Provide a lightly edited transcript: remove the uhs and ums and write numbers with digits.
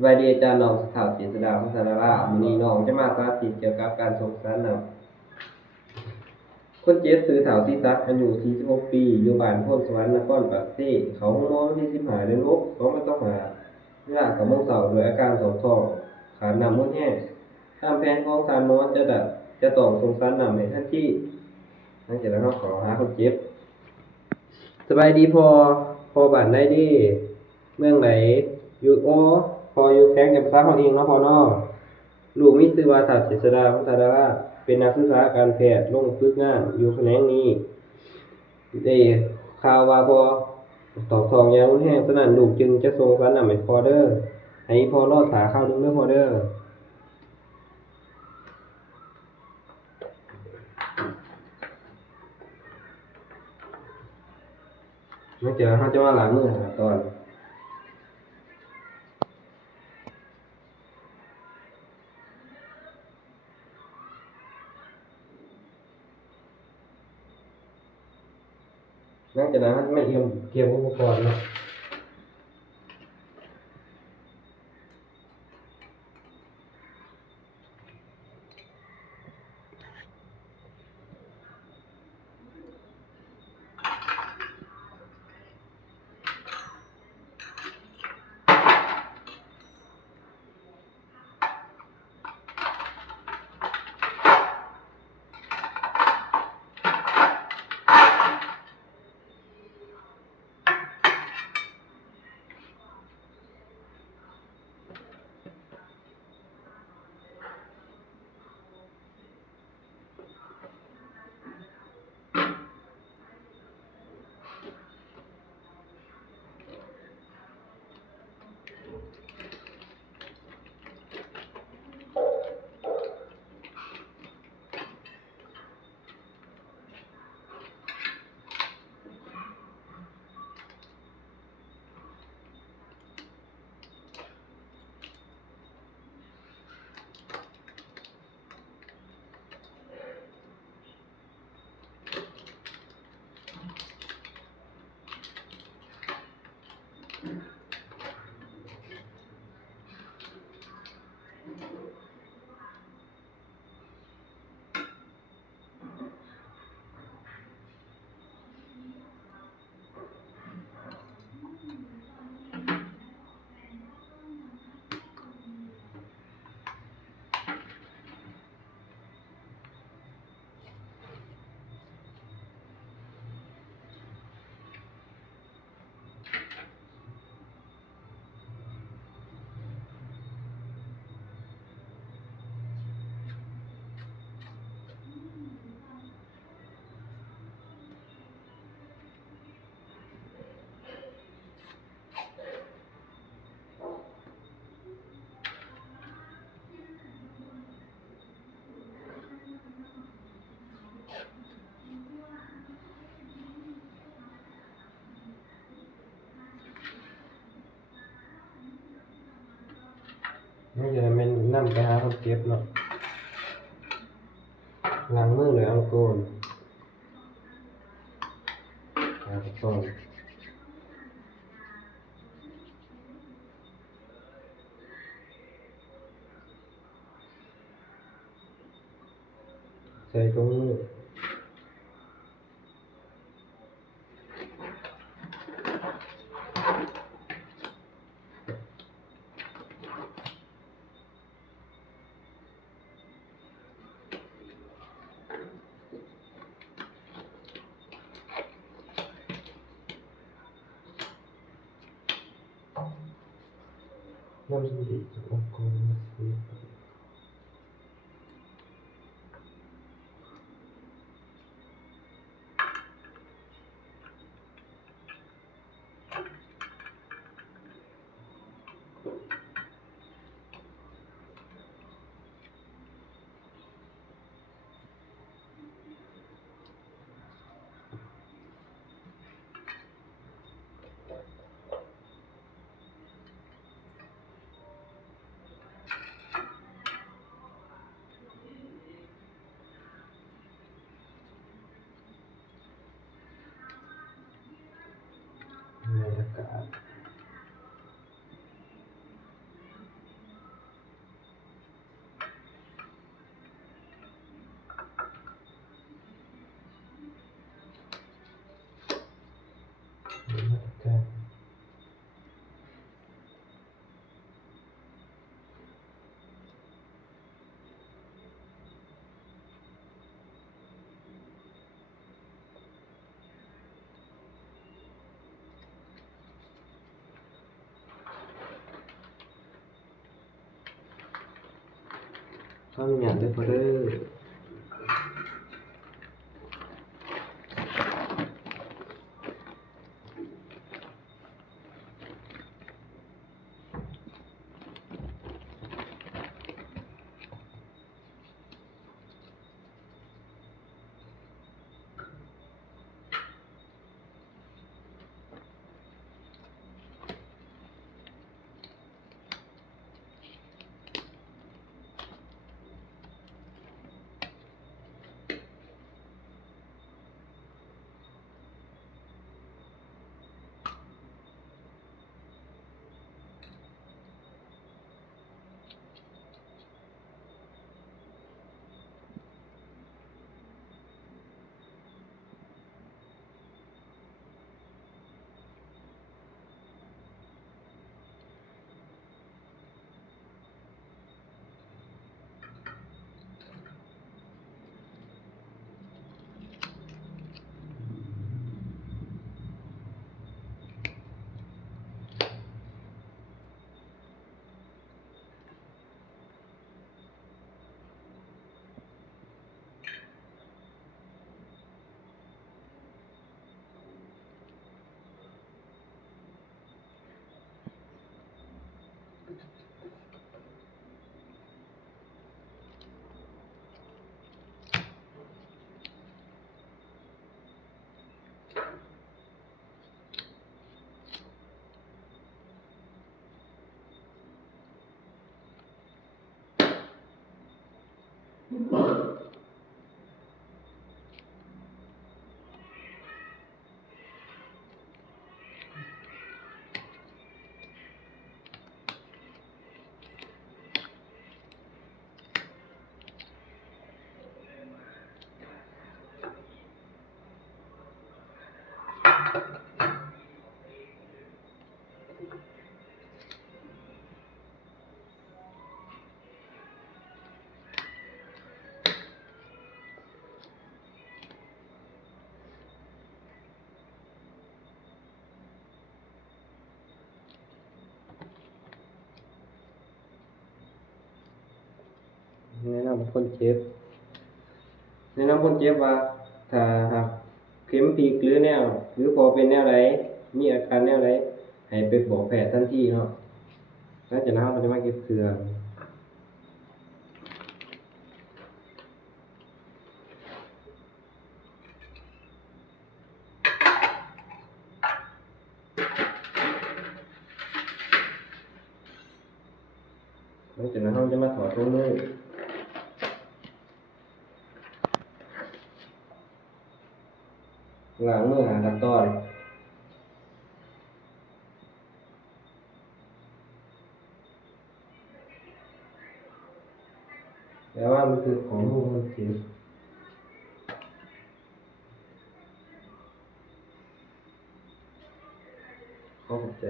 สวัสดีอาจารย์น้องข่าวเจษฎาพัฒนารามื้อนี้น้องจะมาสาธิตเกี่ยวกับการส่งสารนำคนเจ็บซื้อเฒ่าศรีศักดิ์อายุ46ปีอยู่บ้านโพนสวรรค์นครปากเซเขาห้องนอนวันที่15เดือน6 2565เวลา9โมงเช้าด้วยอาการท้องขาดน้ำมูกแห้งตามแผนของทางหมอจะต้องส่งสารนำให้ทันทีหลังจากนั้นเราขอหาคนเจ็บสบายดีพอบ้านได้ดีเมืองไหนอยู่พออยู่แข้งกับภาษาของเองเนาะพอเนาะลูกมีชื่อว่าทัดเจษฎาพัฒนาราเป็นนักศึกษาการแพทย์ลงฝึกงานอยู่แผนกนี้ได้ข่าวว่าพอตอกทองยางรุนแรงฉะนั้นลูกจึงจะส่งสารนำให้พอเด้อให้พอรอถาข่าวนึงเด้อพอเด้อเมื่อเจอเขาจะมาล้างมือหาตอนหลังจากนั้นเขาจะไม่เตรียมอุปกรณ์เนาะหลังจากนั้นมันนำไปหาคนเจ็บเนาะล้างมือเลยเอาโกนหาคนต้นใส่ถุงมือน้ำมันดีจากองค์กรมาซื้อ ออนุญาตเด้อพ่อเด้อแนะนำคนเจ็บว่าถ้าหากเข็มพลิกหรือแนวหรือพอเป็นแนวใดมีอาการแนวใดให้ไปบอกแพทย์ทันทีเนาะหลังจากนั้นเราก็จะมาเก็บเครื่องหลังจากนั้นเราจะมาถอดถุงมือล้างมือหาขั้นตอนแต่ว่ามันคือของลูกมันเจ็บเข้าใจ